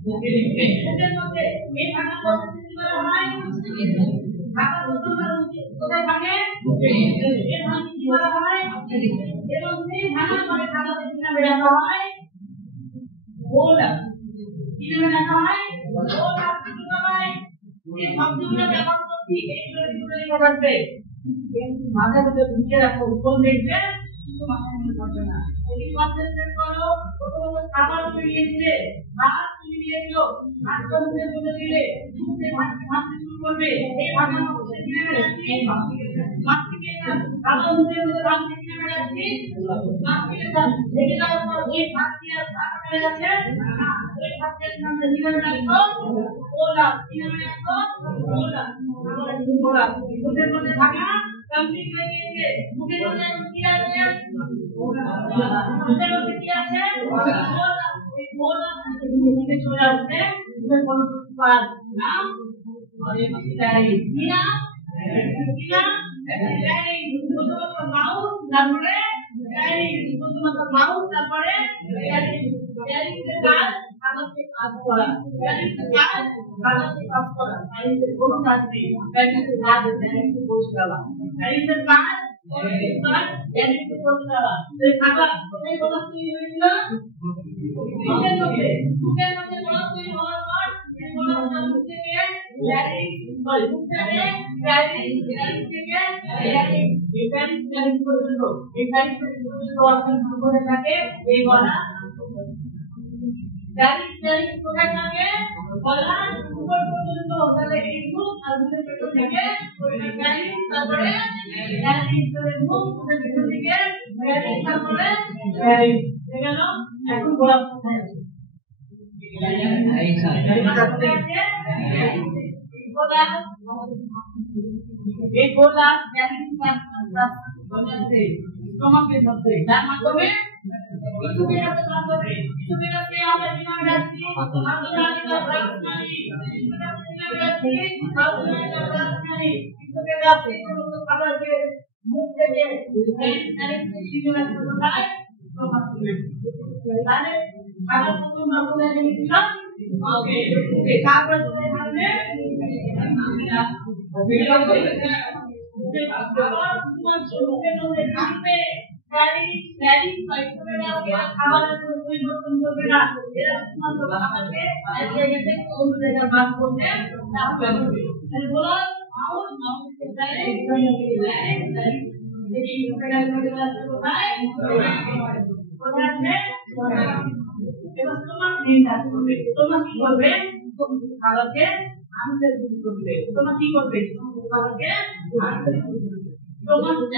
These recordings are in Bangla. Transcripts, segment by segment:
এদের মধ্যে এই ভাঙা পদ্ধতি কি করা হয়? ভাঙা প্রথমবার কোথায় ভাঙে? এর ভাঙা কি করা হয়? এবং সেই ভাঙার পরে ভাঙাতে কি নামে ডাকা হয়? গোলা। কি নামে ডাকা হয়? গোলা। কি করা হয়? এই শব্দগুলো ব্যবহার করছি এইগুলো ভিতরে থাকবে। মাথার মধ্যে ঢুকে রাখো, কোন দেখবে কিন্তু মাথার মধ্যে পড়বে না। এই কনসেন্ট্রেট করো। প্রথমত খাবার নিয়েছিলে, ভাত তুমি নিয়েছো, ভাতটা মুখে তুলে দিলে মুখে ভাত শুরু করবে। এই ভাতের মধ্যে কি নামে রাখছি? মাছকে না খাবার মুখের মধ্যে ভাত কি নামে রাখছি? মাছকে না দেখে যাওয়ার পর ওই ভাত কি আর ভাত হয়ে যাচ্ছে না, ওই ভাতের নামে কি নামে রাখবো? ওলা। কি নামে রাখবো? ওলা। ওলা মুখের মধ্যে ভাঙা কমপ্লিট হয়ে গিয়েছে। মুখের মধ্যে কি আছে? মুখের মধ্যে কি আছে? ওলা। এই ওলা মুখে চলে আসছে। মুখের কোনো পার নাম ডায়রি। কি না? কি না? ডায়রি। প্রথমত মাউথ, তারপরে ডায়রি। প্রথমত মাউথ, তারপরে ডায়রি। ডায়রিতে কাজ কাগজে কাজ করা। ডায়রিতে কাজ কাগজে কাজ করা। ডায়রিতে কোনো কাজ নেই। ডায়রিতে কাজ ডায়রিতে বসে দেওয়া। ডায়রিতে কাজ ডায়রিতে বসে দেওয়া। এই খাবার কোথায় বলা তৈরি হয়েছিল? মুখের মধ্যে। মুখের মধ্যে বলা তৈরি হওয়ার পর এই বলাটা মুখ থেকে ডায়রি মুখ থেকে ডায়রি, ডায়রি থেকে ডায়রি, এই ডায়রি পর্যন্ত, এই ডায়রি পর্যন্ত অর্জন করে থাকে এই বলা। ডায়রি কোথায় থাকে? বলা উপর পর্যন্ত। তাহলে এই মুখ আর মুখের ভেতর থেকে ডায়রি, তারপরে ডায়রি করে মুখ মুখের ভেতর থেকে ডায়রি, তারপরে ডায়রি। হয়ে গেল। এখন বলা কোথায় আছে? এই গোলা ডায়রি স্টোমাকের মধ্যে, যার মাধ্যমে কিছু বেরাতে পারবে। কিছু বেরাতে আমরা বিমান যাচ্ছি আন্দোলনিকা ব্রাহ্মণী, কিছু বেরাতে কোনো খাবারকে মুখ থেকে কিছু রাখতে কোথায়? তাহলে খাবার প্রথম আমরা নিয়েছিলাম ওকে, তারপরে কোথায় থাকবে? খাবার মুখের মধ্যে থাকবে। খাবারের পরিবর্তন করবে না। এরা শুধুমাত্র খাবারকে এক জায়গা থেকে অন্য জায়গায় ভাগ করতে বলো। তোমার কি করবে? খাবারকে আনতে করবে। তোমার কি করবে? খাবারকে আনতে করবে। তোমার মানতে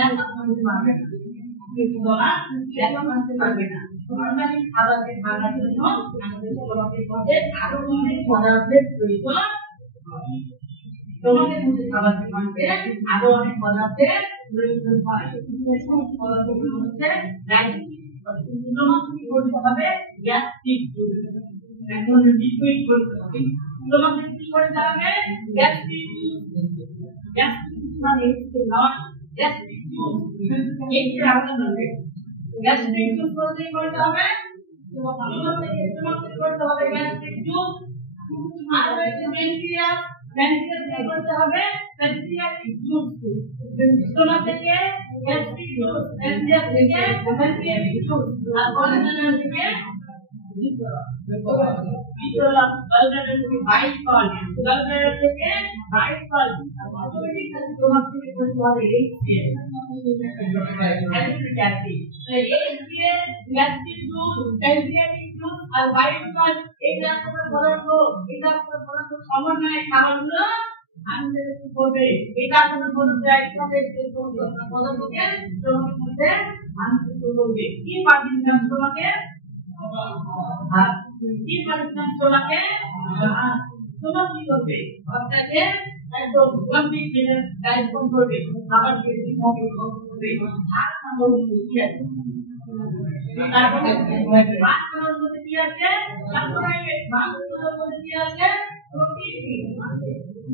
পারবে না। মানতে পারবে না। অর্গানিক খাবারকে ভাঙার জন্য আমাদের তোমাদের মধ্যে আরো অনেক পদার্থের প্রয়োজন। তোমাদের মধ্যে খাবারকে মানতে আরো অনেক পদার্থের প্রয়োজন হয়। পদার্থগুলো হচ্ছে তোমাকে কি করতে হবে? গ্যাস্ট্রিক এখন লিকুইড করতে হবে। তোমাকে কি করতে হবে? গ্যাস্ট্রিক গ্যাস্ট্রিক মানে নট গ্যাস্ট্রিক জুস। এই যে আমরা বলি গ্যাস্ট্রিক জুস করতে হবে। তোমাকে করতে হবে গ্যাস্ট্রিক জুস। আর হচ্ছে প্যানক্রিয়াস, প্যানক্রিয়াস করতে হবে প্যানক্রিয়াটিক জুস। তোমাকে গ্যাস্ট্রিক জুস, প্যানক্রিয়াস থেকে প্যানক্রিয়াটিক জুস। আর গলব্লাডার থেকে গলব্লাডার থেকে বাইট কল, গলব্লাডার থেকে বাইট কল। অটোমেটিক্যালি তোমাকে করতে হবে HCl, acetic acid. HCl, gastric juice, pancreatic juice আর বাইট কল, এটা একটা পদার্থ, এটা একটা পদার্থ সমন্বয়ে খাবারগুলো আনতে করবে। এটা কোনো পদার্থ একসাথে পদার্থকে তোমাকে মধ্যে আনতে করবে। কি পাঠিয়েছিলাম তোমাকে? কি পাঠিয়েছিলাম তোমাকে? তোমার কি করবে? অর্থাৎ একদম কমপ্লিট ডায়েট করবে, খাবার খেয়ে ঠিকভাবে করবে। আর খাবার কি আছে? তারপরে ভাত খাওয়ার মধ্যে কি আছে? কার্বোহাইড্রেট। মাংস খাওয়ার মধ্যে কি আছে? প্রোটিন।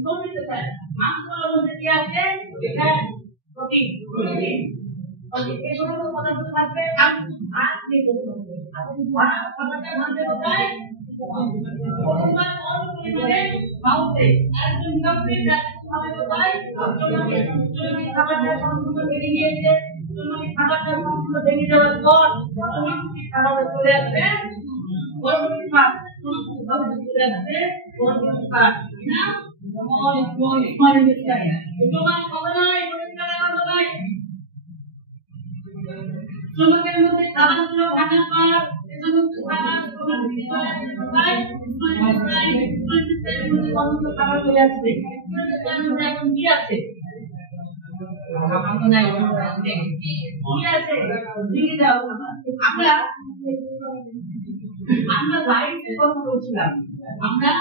প্রোটিন আছে। মাংস খাওয়ার মধ্যে কি আছে? প্রোটিন। প্রোটিন। এই সমস্ত পদার্থ থাকবে। ভাত খেয়ে করতে হবে। আপনি ভাত খাবারটা ভাঙতে কোথায়? প্রথমবার অন পরিমাণে মাউসে একজন কমপ্লিট হবে কোথায় তোমাকে খাবারটা সম্পূর্ণ ভেঙে গিয়েছে তোমাকে খাবারটা সম্পূর্ণ ভেঙে যাওয়ার পর তোমাকে খাবারটা চলে আসবে পরবর্তী পার্ট তোমাকে চলে আসবে পরবর্তী পার্ট না স্মল ইন্ডাস্ট্রি তোমার কখনোই পরিষ্কার করা নয় তোমাদের মধ্যে খাবারগুলো ভাঙার পর সমস্ত খাবার তোমার ভিতরে সমস্ত খাবার চলে আসবে এখন কি আছে আমরা রাইটের কথা বলছিলাম আমরা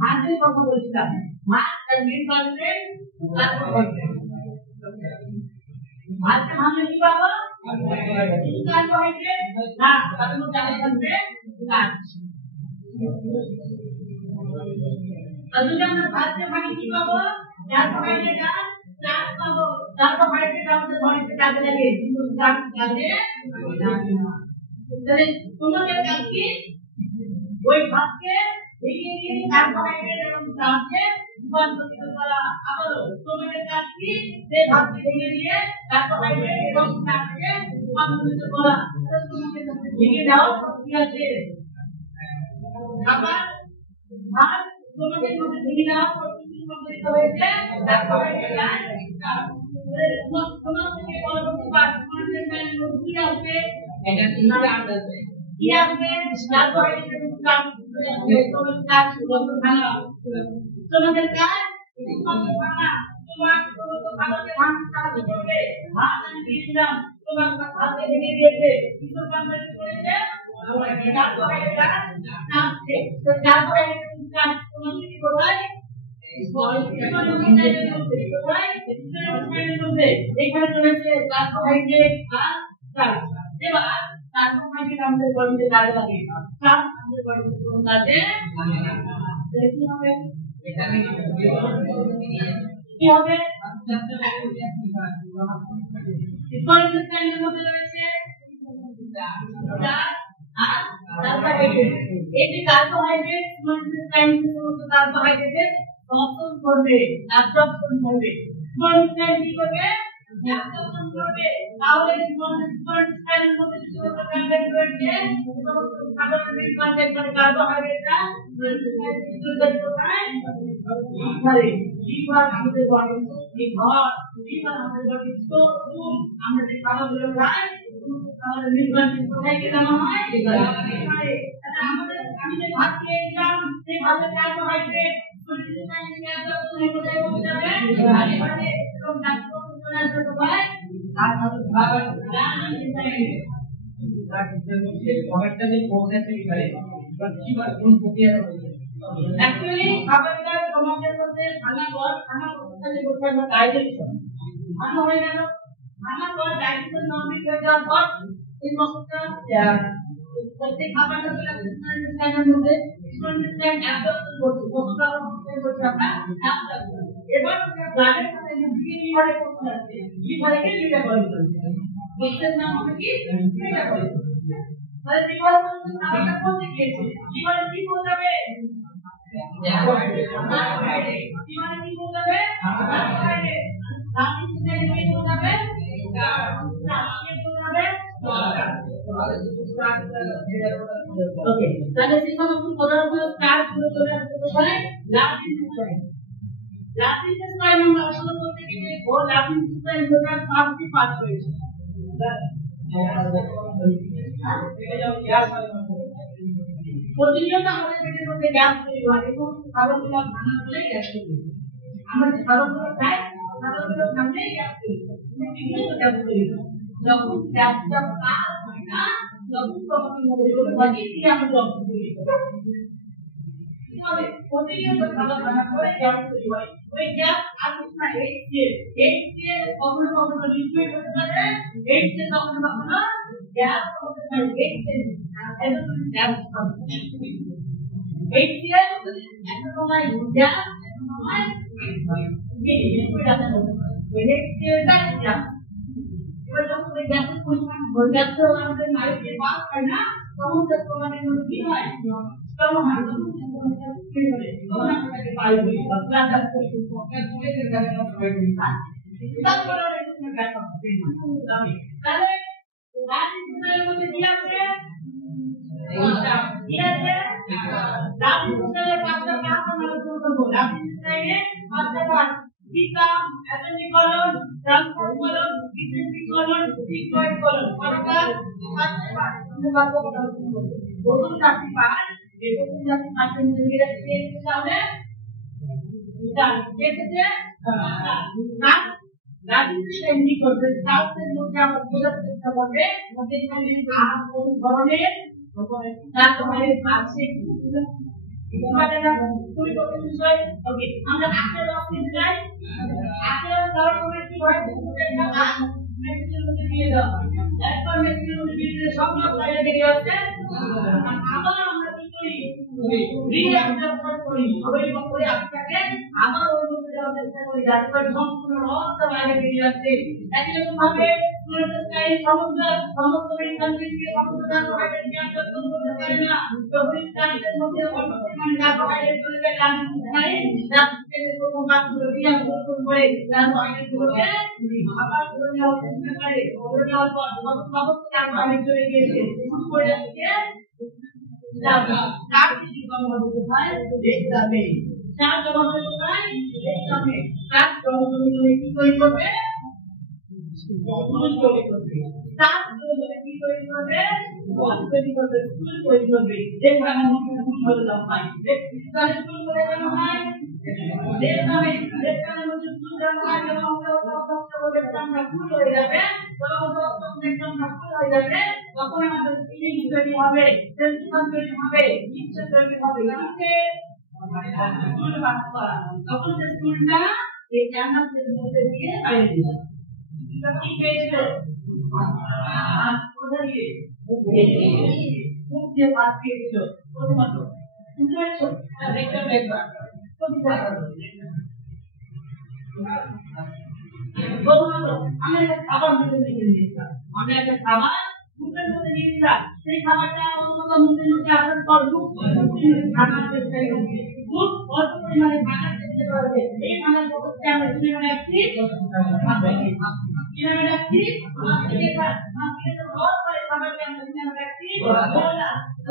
ভাতের কথা বলছিলাম ভাত তার মেন কনসেপ্ট ভাতকে ভাঙলে কি পাবো কার্বোহাইড্রেট না তার মধ্যে থাকবে স্টার্চ আর যদি আমরা ভাতকে ভাঙি কি পাবো কার্বোহাইড্রেট আর স্টার্চ পাবো কার্বোহাইড্রেট আমাদের বডিতে কাজে লাগে কিন্তু স্টার্চ কাজে লাগে না তাহলে তোমাদের কাজ কি ওই ভাতকে ভেঙে নিয়ে কার্বোহাইড্রেট এবং স্টার্চে রূপান্তরিত করা আবার তোমাদের কাজ কি সেই ভাতকে ভেঙে নিয়ে কার্বোহাইড্রেট এবং স্টার্চে রূপান্তরিত করা তোমাদের কাছে ভেঙে দেওয়ার প্রক্রিয়া আছে আবার ভাত তোমাদের মধ্যে ভেঙে দেওয়ার প্রক্রিয়া সম্পন্ন হয়েছে কার্বোহাইড্রেট আর স্টার্চ তোমাদের পরবর্তী পার্ট তোমাদের মধ্যে কি আসবে এটা কিভাবে আসবে কি আসবে কার্বোহাইড্রেট এবং স্টার্চ তোমাদের কাজ ভালো তোমাদের কাজ ভাঙা তোমার ভালোকে ভাঙতে সাহায্য করবে ভাত আমি দিয়েছিলাম তোমার হাতে ভেঙে দিয়েছে কিন্তু কাজ করেছে এখানে রয়েছে কার্বোহাইড্রেট আর স্টার্চ এবার কার্বোহাইড্রেট আমাদের বডিতে কাজে লাগে স্টার্চ আমাদের বডিতে কোন কাজে কি হবে কি হবে ইনফরমেশনের মধ্যে রয়েছে স্টার্চ আর কার্বোহাইড্রেট এই যে কার্বোহাইড্রেট কার্বোহাইড্রেট শোষণ করবে অ্যাবজর্পশন করবে ইনফরমেশন কি করবে অ্যাবজর্পশন করবে তাহলে ইনফরমেশনের মধ্যে যে সমস্ত কন্টেন্ট রয়েছে সমস্ত কার্বোহাইড্রেট কন্টেন্ট করে কার্বোহাইড্রেটটা লিভার আমাদের বডি লিভার আমাদের বডি স্টোর রুম আমরা যে খাবারগুলো খাই আমাদের লিভার কোথায় জমা হয় লিভারে আমাদের আমি যে ভাত খেয়েছিলাম সেই ভাতের কার্বোহাইড্রেট Actually, খাবারটা সমাজের মধ্যে খানা পর খানা প্রত্যেকটা করতে আমরা ডাইজেশন খানা হয়ে গেল খানার পর ডাইজেশন কমপ্লিট হয়ে যাওয়ার পর এই প্রসেসটা প্রত্যেক খাবারটা চলে আসছে স্ট্যান্ডার্ড মধ্যে স্ট্যান্ড অ্যাবজর্পশন করতে কতটা করতে আমরা অ্যাবজর্পশন এবার ব্লাডের সাথে লিভারে পৌঁছে যাচ্ছে লিভারে কে মেটাবলিক প্রসেস নাম হলো কি মেটাবলিক মানে লিভার পর্যন্ত খাবারটা পৌঁছে গিয়েছে লিভারে কি পৌঁছাবে কার্বোহাইড্রেট লিভারে কি পৌঁছাবে কার্বোহাইড্রেট তারপরে কি পৌঁছাবে ওকে তাহলে সেই সমস্ত পদার্থগুলো স্টার্চ গুলো চলে আসতে পারে লার্জ ইন্টেস্টাইন আমরা আসলে বলতে গেলে ও লার্জ ইন্টেস্টাইন টোটাল 5টি পার্ট রয়েছে প্রতিনিয়ত আমাদের পেটের মধ্যে গ্যাস তৈরি হয় এবং খাবারগুলো ভাঙা হলে গ্যাস তৈরি হয় আমরা যে খাবারগুলো খাই খাবারগুলো ভাঙলে গ্যাস তৈরি হয় বিভিন্ন গ্যাস তৈরি হয় যখন গ্যাসটা পাস হয় না তখন আমাদের মধ্যে রোগ হয় কি আমরা রক্ত তৈরি করি তবে প্রতিনিয়ত খাবার ভাঙা করে গ্যাস তৈরি হয় ওই গ্যাস আসছে না HCl কখনো কখনো লিকুইড হতে পারে HCl কখনো কখনো গ্যাস হতে পারে HCl এত গ্যাস হবে HCl এত সময় গ্যাস এত সময় লিকুইড আছে ওই HClটা গ্যাস এবার যখন ওই গ্যাসের পরিমাণ গ্যাসটা আমাদের মাইন্ডে পাস হয় না তখন তার প্রমাণের মধ্যে কি হয় Kamu harus kita paling belajar fokus dengan perbedaan. Kita perlu menegakkan tapi kalau hari itu dia tapi saya kata harus berbola saya katakan kita akan dikolon transport kolon business kolon bitcoin kolon maka katakan sebab betul tapi pak itu punya macam sendiri misalnya dan biasanya nah nanti kita ini korban tahu semuanya betul sebagai mungkin apa orang nah kemarin masih itu adalah kulit sesuai oke anda akhir waktu itu kan akhir tahun kemarin bukan kan mesin lebih beda dan mesin lebih beda semua saya jadi apa apa dia dapat kuri apa kuri akhirnya apa orang sudah bisa kuri dapat সম্পূর্ণ রস বাইরে বেরিয়ে আসছে একই রকম ভাবে স্কাই সমুদ্র কান্ট্রিকে সমুদ্র বাইরে নিয়ে আসতে করতে পারে না তো স্কাইয়ের মধ্যে অল্প পরিমাণে কার্বোহাইড্রেট চলে যায় স্কাই যাতে কোনো মাত্রা দিয়ে করে কার্বোহাইড্রেট চলে আবার ধরে নেওয়া চেষ্টা করে ধরে নেওয়ার পর সমস্ত কার্বোহাইড্রেট চলে গিয়েছে করে যাচ্ছে তার কিছু কমানো হয় দেখতে হবে চার জমানো হয় দেখতে হবে তার জমানো কি করবে স্কুল তৈরি করবে তার কি তৈরি করবে বল তৈরি করবে স্কুল তৈরি করবে যেখানে আমাদের ভুল হয়ে যাওয়া হয় তাহলে স্কুল করে কেন হয় যেখানে আমাদের স্কুল জানা হয় কেন আমরা আমরা ভুল হয়ে যাবে তখন আমাদের ফিলিং তৈরি হবে সেন্সেশন তৈরি হবে ইচ্ছা তৈরি হবে স্কুল পাস করা তখন সে স্কুলটা এই ক্যাম্পাসের মধ্যে দিয়ে বাইরে দিবে কি পেয়েছে মুখ দিয়ে পাস পেয়েছিল প্রথমত বুঝতে পারছো দেখতে একবার প্রথমত আমি একটা খাবার মুখে নিয়ে নিয়েছিলাম আমি একটা খাবার মুখের মধ্যে নিয়ে নিলাম সেই খাবারটা অন্তত মুখের মধ্যে আসার পর মুখ ভাঙার চেষ্টা করছে মুখ অল্প পরিমাণে ভাঙার চেষ্টা করেছে এই ভাঙার পদ্ধতি আমরা কিভাবে রাখছি কিভাবে রাখছি খাবারটা আমরা কিভাবে রাখছি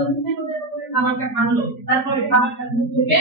মুখের মধ্যে খাবারটা ভাঙলো তারপরে খাবারটা মুখ থেকে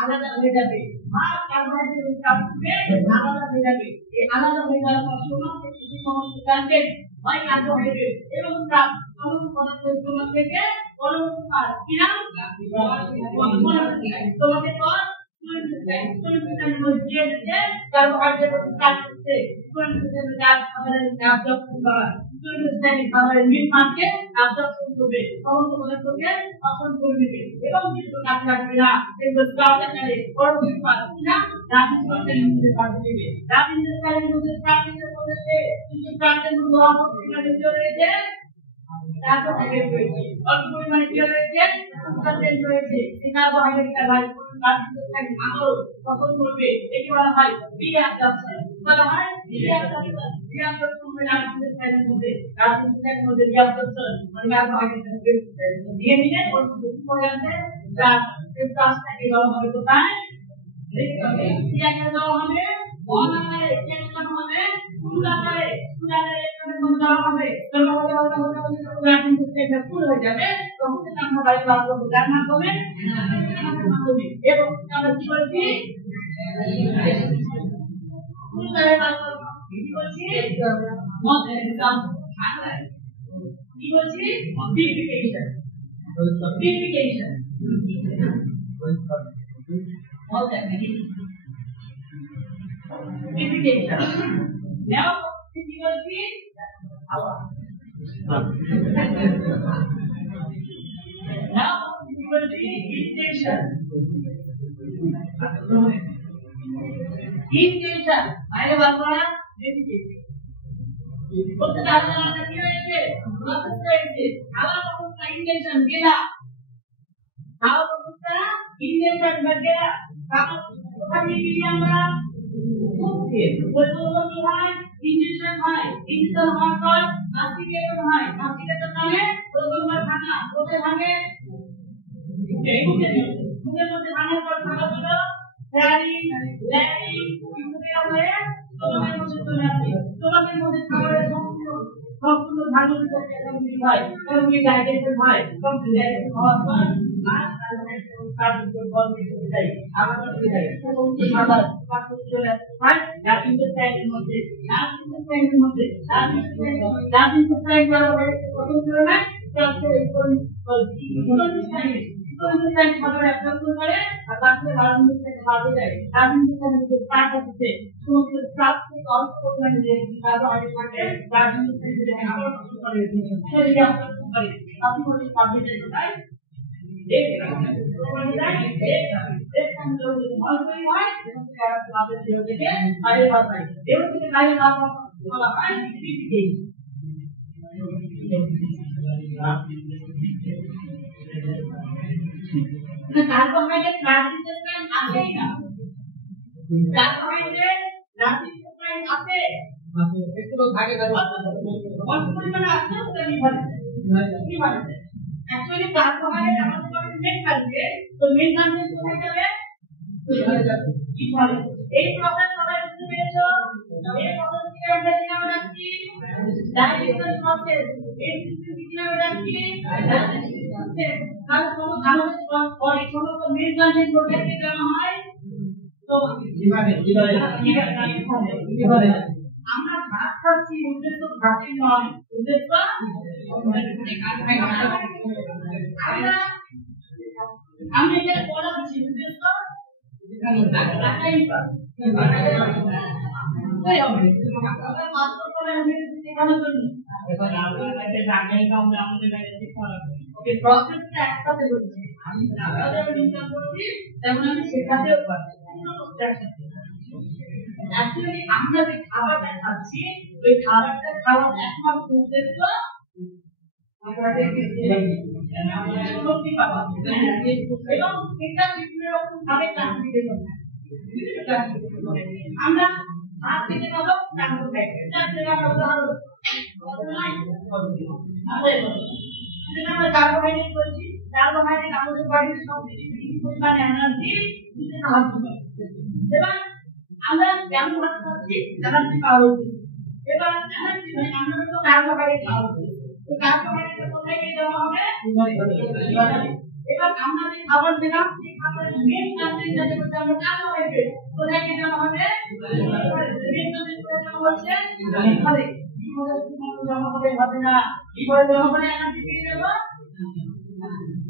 আলাদা হয়ে যাবে আর কার্বোহাইড্রেট কাটবে আলাদা হয়ে যাবে এই আলাদা হয়ে যাওয়ার পর সমস্ত কন্টেন্ট হয় কার্বোহাইড্রেট এবং সমস্ত পদার্থের জন্য থেকে পরবর্তী কাজ কি নাম তোমাকে পর কার্বোহাইড্রেট কাজ করছে খাবারের মিট মার্কে অ্যাবজর্পশন করবে সমস্ত পদার্থকে অপসারণ করে নেবে এবং কিছু কাজ রাখবে না এগুলো কাজে পরবর্তী কাজ কিনা রাবিন্দ্রনাথের মধ্যে কাজ দেবে রাবিন্দ্রনাথের মধ্যে প্রাকৃতিক মধ্যে কিছু প্রাকৃতিক মধ্যে রয়েছে কার্বোহাইড্রেট রয়েছে অল্প পরিমাণে কি রয়েছে প্রোটিন রয়েছে এই কার্বোহাইড্রেটটা কখন করবে একে বলা হয় রিঅ্যাবজর্পশন বলা হয় রিঅ্যাবজর্পশন রাবিন্দ্রনাথের মধ্যে রিঅ্যাবজর্পশন মানে কার্বোহাইড্রেট দিয়ে নিলে ওর মধ্যে কি হয়ে যাচ্ছে যা কাজটাকে দেওয়া হবে কোথায় দেখতে হবে কি একটা দেওয়া হবে বল আকারে কি একটা হবে ফুল আকারে এখানে মন দেওয়া হবে রাবিন্দ্রনাথের ফুল হয়ে যাবে তখন আমরা বাইরে বার করব যার মাধ্যমে এবং আমরা কি করছি ফুল করে বার করব কি করছি মধ্যে দাম কি বলছি পিউরিফিকেশন purification now কি বলছি now intention. Intention. বাইরে বার করা dedication. প্রত্যেকটা আলাদা কি হয়েছে? প্রসেস হয়েছে। খাওয়া অবস্থা intention গেলা। খাওয়া অবস্থা intention গেলা। খাওয়া ওখানে কি আমরা মুখে বলবো কি হয়? intention হয়। intention হওয়ার পর নাসিকেতন হয়। নাসিকেতন মানে প্রথমবার ভাঙা। কোথায় ভাঙে? মুখের মধ্যে ভাঙার পর ভাঙা হলো ফ্যারিং, ল্যারিং, মুখে হয়ে তোমাদের মধ্যে চলে আসে। তোমাদের মধ্যে খাবারের সম্পূর্ণ ভালো করতে কমপ্লিট হয়। কমপ্লিট ডাইজেশন হয়। কমপ্লিট ডাইজেশন হওয়ার পর আর কার্বন কমপ্লিট হয়ে যায়। আবার চলে যায়। সমস্ত খাবার পাকস্থ চলে আসে। হয় লাস্ট ইন্টেস্টাইনের মধ্যে প্রথম ছিল না খাবার অ্যাবজর্ব করে আর বাকিটা কার্বন বাদে যায়। কার্বন পার্ট হচ্ছে সমস্ত চাপ থেকে অল্প পরিমাণে যে কার্বোহাইড্রেট থাকে কার্বন আবার নষ্ট করে শরীরে অবস্থান করে আপনি বলি পাবলিক কোথায় কার্বোহাইড্রেট ট্রানজিশন আসে না কার্বোহাইড্রেট ট্রানজিশন আসে একটু ভাগে অল্প পরিমাণে আসে ওটা লিভারে एक्चुअली कार्बोहाइड्रेट আমাদের বডি মেক করবে তো মেক করতে কোথায় যাবে লিভারে এই প্রসেস সবাই বুঝতে পেরেছো এই প্রসেস কি আমরা কি নাম রাখছি ডাইজেশন প্রসেস এই সিস্টেম কি নাম রাখছি ডাইজেশন প্রসেস কারণ কোনো আমাদের বডি সমস্ত মেক করতে কোথায় যাওয়া হয় তো লিভারে আমরা ভাত খাচ্ছি উদ্দেশ্য ভাতের নয় উদ্দেশ্য আমি এটা পড়াচ্ছি উদ্দেশ্য তেমন আমি শেখাতেও পারছি Actually, আমরা যে খাবারটা খাচ্ছি ওই খাবারটা খাওয়ার একমাত্র উদ্দেশ্য শক্তি পাওয়া এবং এটা বিভিন্ন রকম ভাবে ট্রান্সমিটেশন আমরা ভাত খেতে পাবো কার্বোহাইড্রেট আমরা কার্বোহাইড্রেট বলছি কার্বোহাইড্রেট আমাদের বডির সবচেয়ে বেশি পরিমাণে এনার্জি দিতে সাহায্য করে এবার আমরা যেমন ভাত খাচ্ছি এনার্জি পাওয়া উচিত এবার এনার্জি মানে আমরা তো কার্বোহাইড্রেট পাওয়া উচিত তো কার্বোহাইড্রেট কোথায় গিয়ে দেওয়া হবে এবার আমরা যে খাবার খেলাম সেই খাবারের মেইন কন্টেন্ট যেটা হচ্ছে আমরা কার্বোহাইড্রেট কোথায় গিয়ে দেওয়া হবে মেইন কন্টেন্ট কোথায় হচ্ছে লিভারে জমা হবে না লিভারে জমা হলে এনার্জি পেয়ে যাব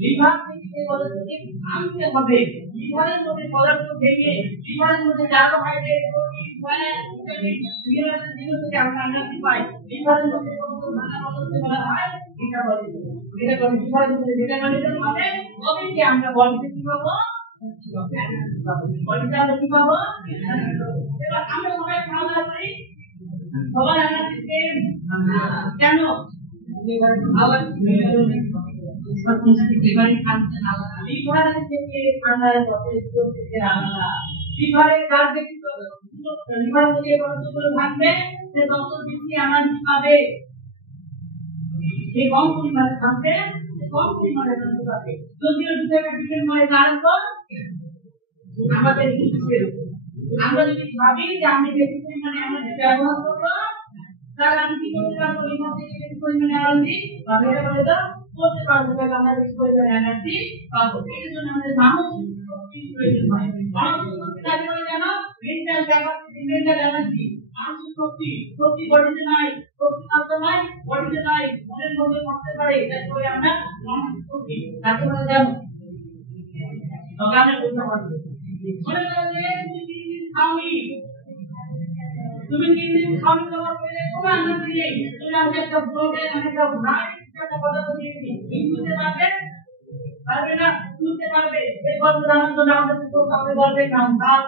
লিভার থেকে পদার্থকে আনতে হবে লিভারের মধ্যে পদার্থ ভেঙে লিভারের মধ্যে carbohydrate protein fat vitamin mineral যেগুলো থেকে আমরা এনার্জি পাই লিভারের মধ্যে সমস্ত ভালো পদার্থ বলা হয় মেটাবলিজম লিভারের মধ্যে যেটা মানে হবে তবে কি আমরা বডিতে কি পাবো বডিতে আমরা কি পাবো এবার আমরা সবাই খাওয়া দাওয়া করি সবার এনার্জি সেম কেন আবার লিভারের ফাংশন আলাদা লিভারের থেকে ঠান্ডার প্রসেস করতে আলাদা লিভারের কাজ দেখি তো লিভার থেকে কতগুলো থাকবে সে তত বেশি এনার্জি পাবে এই কম পরিমাণে থাকবে কম পরিমাণে এনার্জি পাবে যদিও দুটোকে ডিপেন্ড করে কার উপর আমাদের হিস্ট্রির উপর আমরা যদি ভাবি যে আমি বেশি পরিমাণে এনার্জি ব্যবহার করব তাহলে আমি কি করতে পারবো লিভার থেকে বেশি পরিমাণে এনার্জি পাবে বলে তো করতে পারবো তাহলে আমরা বেশি পরিমাণে এনার্জি পাবো এর জন্য আমাদের মানসিক শক্তির প্রয়োজন হয় মানসিক শক্তি কাজ করে কেন মেন্টাল ক্যাপাসিটি মেন্টাল এনার্জি মানসিক শক্তি শক্তি বডিতে নাই শক্তি থাকতে নাই বডিতে নাই মনের মধ্যে থাকতে পারে তারপরে আমরা মানসিক শক্তি কাকে বলে জানো সকালে বলতে পারবে মনে করো যে তুমি 3 দিন খাওয়ার খাওয়ার পরে কোনো এনার্জি নেই তুমি আমাকে একটা ব্লগে একটা ভাই একটা কথা বলেছি বুঝতে পারবে পারবে না, শুনতে পারবে। এই গল্প জানার জন্য আমাদের তো কাউকে বলবে না ভাত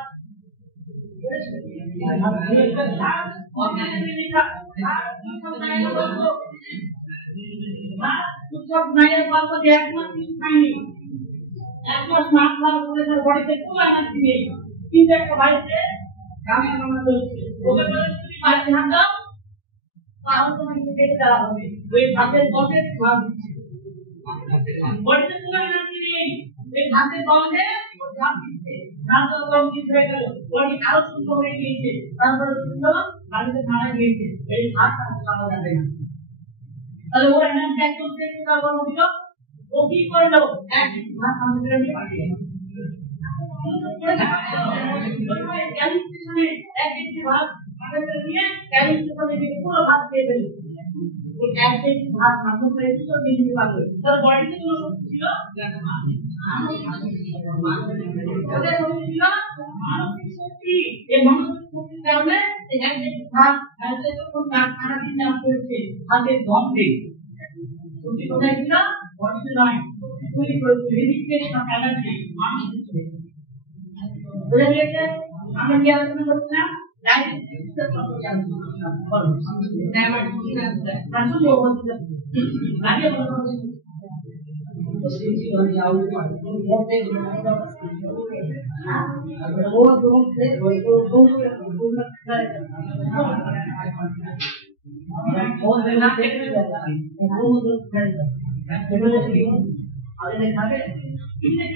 উৎসব নাইয়ের গল্প যে একমাস কিছু খাইনি, একমাস না খাওয়ার পরে তার বাড়িতে কোনো এনার্জি নেই, কিন্তু একটা বাড়িতে গ্রামে আমরা চলছে ওকে বলে তুমি বাড়িতে হাত দাও তাহলে তোমাকে পেটে দেওয়া হবে। ওই ভাতের গন্ধে খাওয়া দিচ্ছে, বাড়িতে কোনো এনার্জি নেই, ওই ভাতের গন্ধে ভাত দিচ্ছে, ভাত গরম কিছু হয়ে গেল, বডি আরো সুন্দর হয়ে গিয়েছে, তারপরে শুনলো বাড়িতে মারা গিয়েছে, এই ভাত আর খাওয়া যাবে না। তাহলে ওর এনার্জি একদম শেষ হয়ে গেল, দিল ও কি করলো, এক ভাত আমাদের নিয়ে পাঠিয়ে পুরো ভাত খেয়ে ফেলল, ভাত মাধ্যম করে দিতে পারবে, তার বডিতে কোনো শক্তি ছিল মানসিক শক্তি, এই মানসিক শক্তির কারণে ভাত যখন সারাদিন নাম করেছে হাতের গন্ধে শক্তি কোথায় ছিল, বডিতে নয়, তৈরি করেছে রিলিফেশন অফ এনার্জি মানসিক শক্তি। বুঝে গেছে? আমরা কি আলোচনা করছিলাম?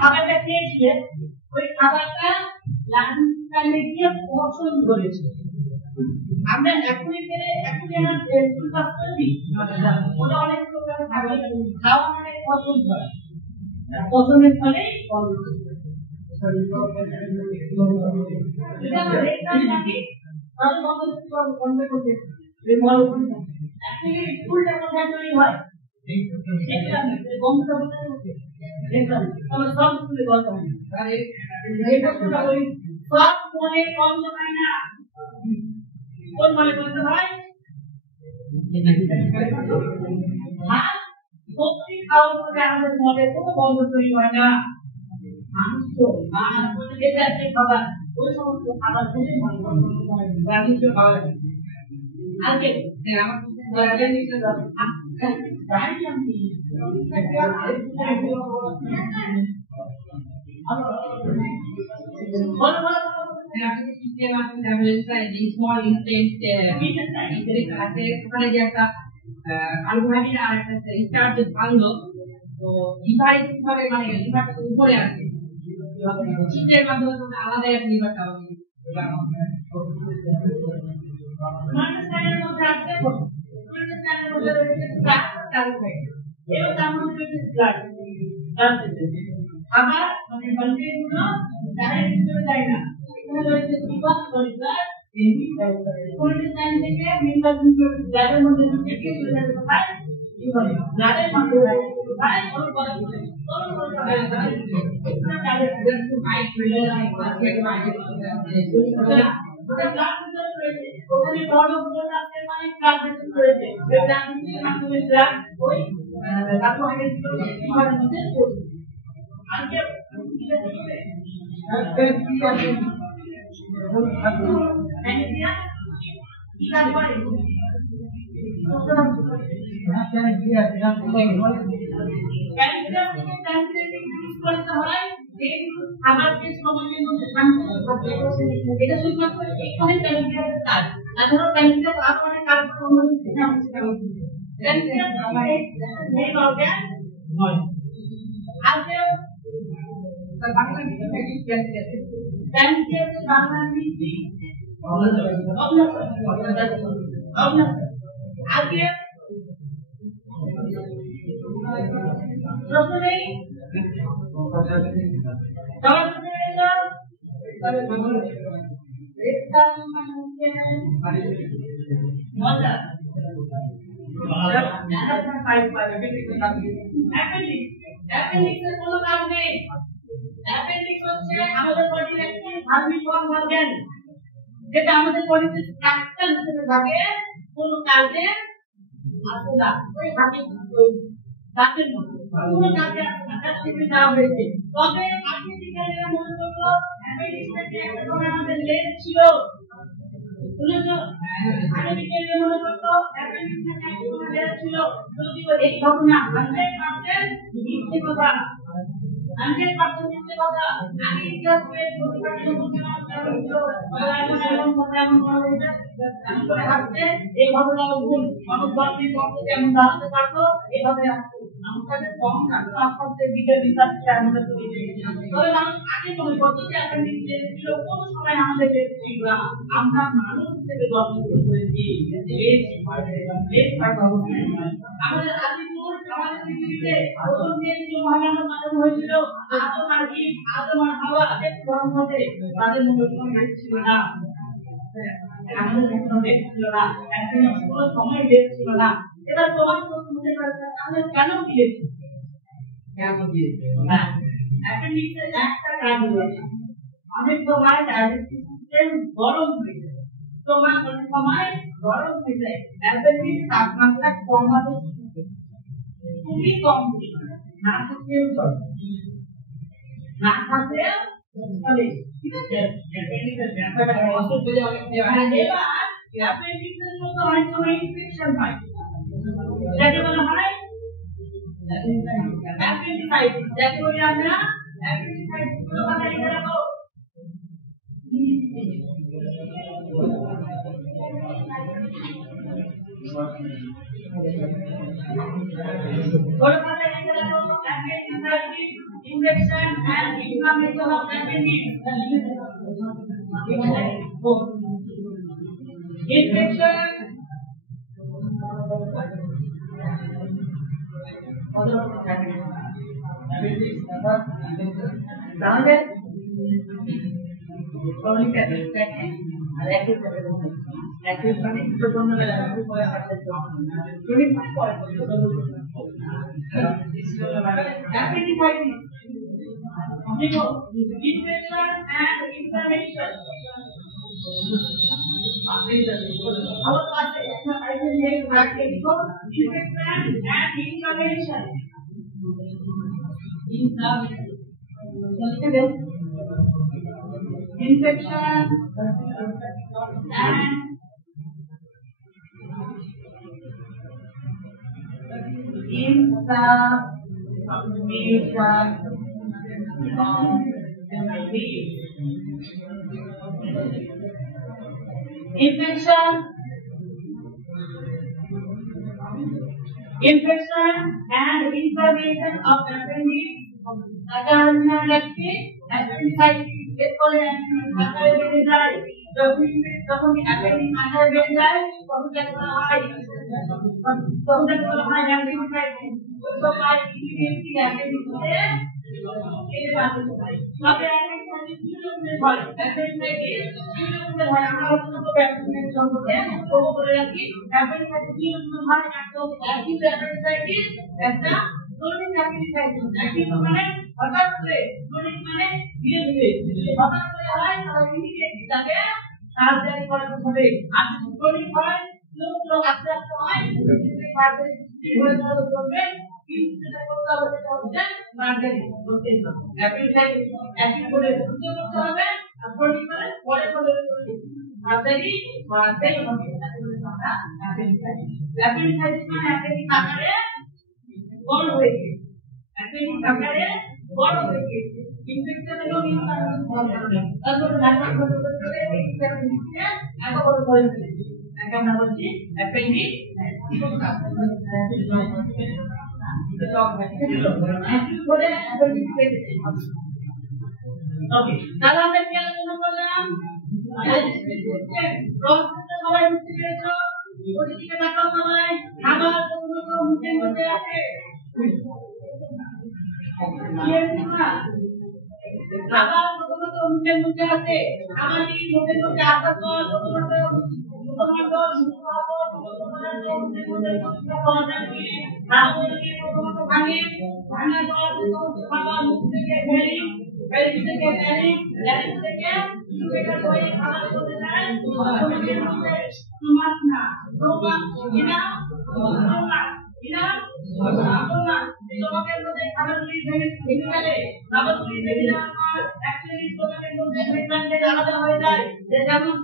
খাবারটা খেয়েছিলে ওই খাবারটা লাঞ্চে গিয়ে পছন্দ করেছে, আমরা এখনই পেরে এখনই আমার কাজ করি, ওটা অনেক প্রকার খাওয়া মানে পছন্দ করা, পছন্দের ফলে স্কুলটা কোথায় তৈরি হয়, গন্ধটা কোথায় হচ্ছে দেখলাম আমার সব স্কুলে গল্প হয় আর এই প্রশ্নটা ওই সব মনে গন্ধ হয় না, কোন মনে গন্ধ হয়, ভাত সবজি খাওয়ার পরে আমাদের মনে কোনো গন্ধ তৈরি হয় না, মাংস মাছ এই খাবার ওই সমস্ত খাবার থেকে মনে গন্ধ হয়, বাণিজ্য খাওয়া যায় আজকে আমার নিচে small instant ওখানে যে একটা কার্বোহাইড্রেট আর একটা স্টার্চ ভাঙলো, তো লিভার কিভাবে মানে লিভারটা তো উপরে আছে, চিন্তার মাধ্যমে আলাদা একটা লিভারটা হবে মানুষের মধ্যে আছে, মানুষের মধ্যে রয়েছে কার্বোহাইড্রেট এবং তার মধ্যে রয়েছে ব্লাড, আবার মানে কন্টেন্টগুলো ডাইরেক্ট ভিতরে যায় না, এখানে রয়েছে লিভার ব্লাড কোনটা সাইন থেকে লিভার ব্লাডের মধ্যে থেকে চলে যাবে কোথায়, লিভার ব্লাডের মাধ্যমে কোথায় ওর বড় ওখানে বড় ব্লাড আছে মানে ব্লাড রয়েছে, ব্লাডের মাধ্যমে ব্লাড ওই কার্বোহাইড্রেট লিভারের মধ্যে পড়ছে। আজকে আমাদের সমাজের মধ্যে এটা শুধুমাত্র এখানে প্যানক্রিয়াসের কাজ, তাছাড়াও প্যানক্রিয়াস আরো অনেক কাজ আজকে বাংলা প্যানক্রিয়াসের বাংলা নীতি আজকে প্রশ্ন নেই মজা অ্যাপেন্ডিক্সের কোনো কাজ নেই, অ্যাপেন্ডিক্স হচ্ছে আমাদের বডির একটা ভার্মিফর্ম অর্গান, যেটা আমাদের বডিতে স্ট্রাকচার হিসেবে থাকে, কোনো কাজে আসে না, ওই হাতে দাঁতের মধ্যে কোনো কাজে আসে না, সার্টিফিকেট দেওয়া হয়েছে। তবে আর্টিফিশিয়াল মনে করলো অ্যাপেন্ডিক্সে একটা সময় আমাদের লেজ ছিল, বুঝেছো? আর্টিফিশিয়াল মনে করলো অ্যাপেন্ডিক্সে একটা সময় লেজ ছিল, যদিও এই ঘটনা 100% মিথ্যে কথা, 100% মিথ্যে কথা। আমি ইতিহাসে প্রতিবাদের মুসলমান এমন কথা এমন বলা আমি করে ভাবছে এই ঘটনা ভুল, মানুষ ধর্মের পক্ষে যেমন দাঁড়াতে পারতো এভাবে আমাদের কম থাকতো আস্তে বিকেল রিসার্চে আমাদের তৈরি তবে মানুষ আগে মনে করতো যে অ্যাপেন্ডিক্স ছিল কোন সময় আমাদের ছিল না, আমরা মানুষ হিসেবে জন্মগ্রহণ করেছি। আমাদের আদিপুর আমাদের পৃথিবীতে প্রথম দিন যে মহামানব পাঠানো হয়েছিল আদম আর ঈভ, আদম আর হাওয়া গ্রহণ করতে তাদের মধ্যে কোনো ভেদ ছিল না, আমাদের কোনো ভেদ ছিল না, অ্যাপেন্ডিক্স কোনো সময় ভেদ ছিল না। এবার তোমার প্রশ্ন হতে পারে তাহলে কেন দিয়েছে, কেন দিয়েছে? হ্যাঁ, অ্যাপেন্ডিক্সের একটা কাজ রয়েছে, অনেক সময় ডায়াবেটিস সিস্টেম গরম হয়ে যায়, তোমার অনেক সময় গরম হয়ে যায়, অ্যাপেন্ডিক্স তাপমাত্রা কমাতে খুবই কম না থাকলেও চলে, না থাকলেও চলে, ঠিক আছে? অ্যাপেন্ডিক্সের ব্যাপারটা ওষুধ দিলে অনেক দেওয়া হয়। এবার অ্যাপেন্ডিক্সের মধ্যে অনেক সময় ইনফেকশন হয়, যাকে বলা হয় অ্যাপেন্ডিসাইটিস, যাকে বলি আমরা অ্যাপেন্ডিসাইটিস। পুরো কথা লিখে রাখো। Infection and inflammation of appendix. Infection. Infection and inflammation. Our class I will make practice for infection and inflammation. Infection and inflammation of the disease. Infection and inflammation of appendix appendicitis এরপরে আকারে বেড়ে যায়, যখন appendix আকারে বেড়ে যায় তখন তাকে বলা হয় appendicitis। তো পাই ইমিডিয়েটলি appendix এর বাকি হয়, তবে appendicitis কিভাবে হয়? appendicitis কিভাবে হয় আমরা তো appendicitis সম্পর্কে বলে রাখি। appendicitis কিভাবে হয়? একটা acute appendicitis, একটা chronic appendicitis। acute মানে হঠাৎ করে, chronic মানে ধীরে ধীরে, হঠাৎ করে হয় তাহলে ইমিডিয়েটলি তাকে সার্জারি করাতে হবে, আর chronic হয় স্লো আস্তে আস্তে হয়, সার্জারি ধরে ধরে চলবে, কিন্তু যেটা করতে হবে সেটা হচ্ছে সার্জারি করতে হবে। appendicitis acute বলে বুঝতে করতে হবে, আর chronic মানে পরে পরে সার্জারি করাতেই হবে, তাকে বলে আমরা appendicitis। appendicitis মানে appendix আকারে বড় হয়ে গেছে, appendix আকারে বড় হয়ে গেছে, ইনফেকশন এবং ইনফ্লামেশন হওয়ার কারণে তারপরে ডাক্তার বলে এই appendix এত বড় হয়ে গেছে, তাকে আমরা বলছি appendix। ওকে, তাহলে আমরা কি আলোচনা করলাম? প্রসেসটা সবাই বুঝতে পেরেছো? ওদিকে তাকাও সবাই, খাবার প্রথমত মুখের মধ্যে আছে, খাবার প্রথমত মুখের মধ্যে আছে, খাবারটি মুখের মধ্যে আসার পর প্রথমত ভাঙে, ভাঙার পর খাবার মুখ থেকে বেরিয়ে থেকে খাবার করতে যায়, তোমাদের মধ্যে খাবারগুলি ভিতরে নবদ্বীপ থেকে যাওয়ার পর অ্যাকচুয়ালি তোমাদের মধ্যে ট্রিটমেন্টের আলাদা হয়ে যায় যে যেমন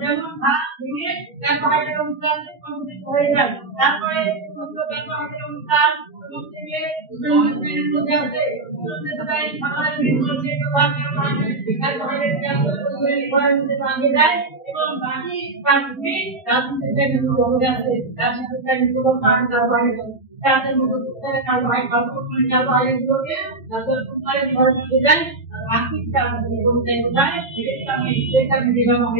যেমন ভাত ভেঙে কার্বোহাইড্রেট অনুসার কমপ্লিট হয়ে যায় তারপরে সমস্ত কার্বোহাইড্রেট অনুসার থেকে ট্রিটমেন্টের মধ্যে আছে তাই খাবারের ভিতরে যে কার্বোহাইড্রেট আগে যায় এবং বাকি কার্বোহাইড্রেট রাজনীতির মধ্যে আছে রাজনীতির মধ্যে কার্বোহাইড্রেট তাদের মধ্যে কার্বোহাইড্রেট গুলোকে তাদের সুপারে ভরে দিয়ে যায় বাকি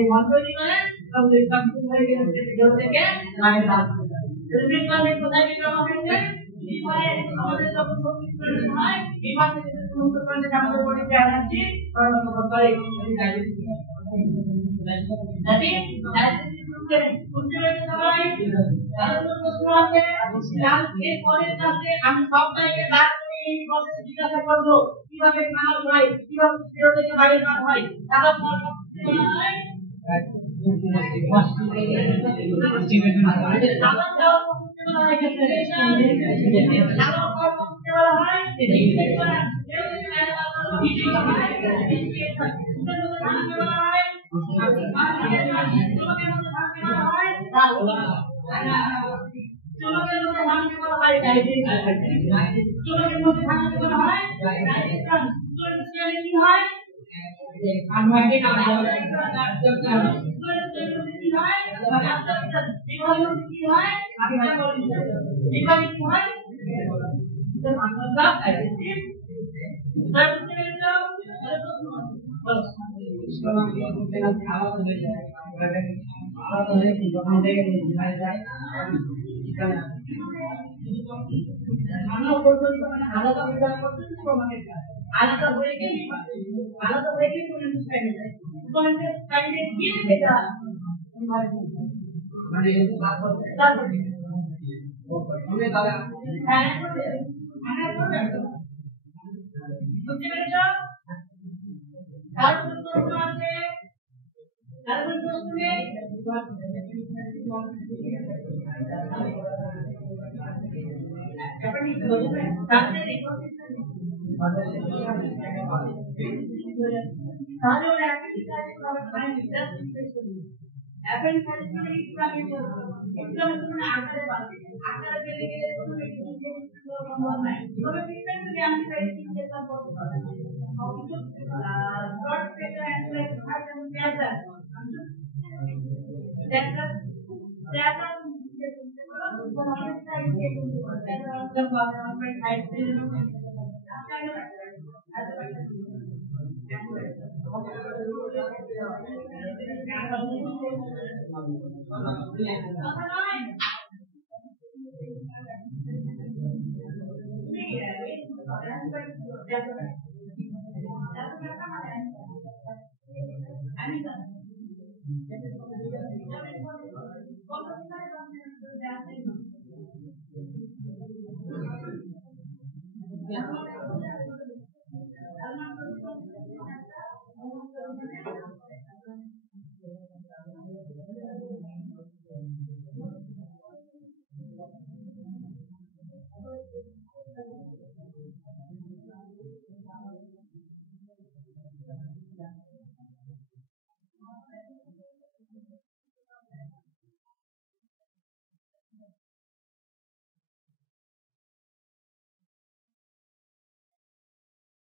বন্ধ করে আমাদের কম্পিউটার থেকে বাইরে আসবে রিভিশনের কোথায় বিক্রম হয়েছে বিমানে আমাদের যখন প্রতিষ্ঠান হয় বিমানে সমস্ত করতে আমাদের বডি জ্ঞান আছে কারণ করে ডায়াবেটিস আমি সবাইকে জিজ্ঞাসা করবো কিভাবে খাওয়া হয় কিভাবে বাইরে হয় তারপর আলাদা হয়ে গেলে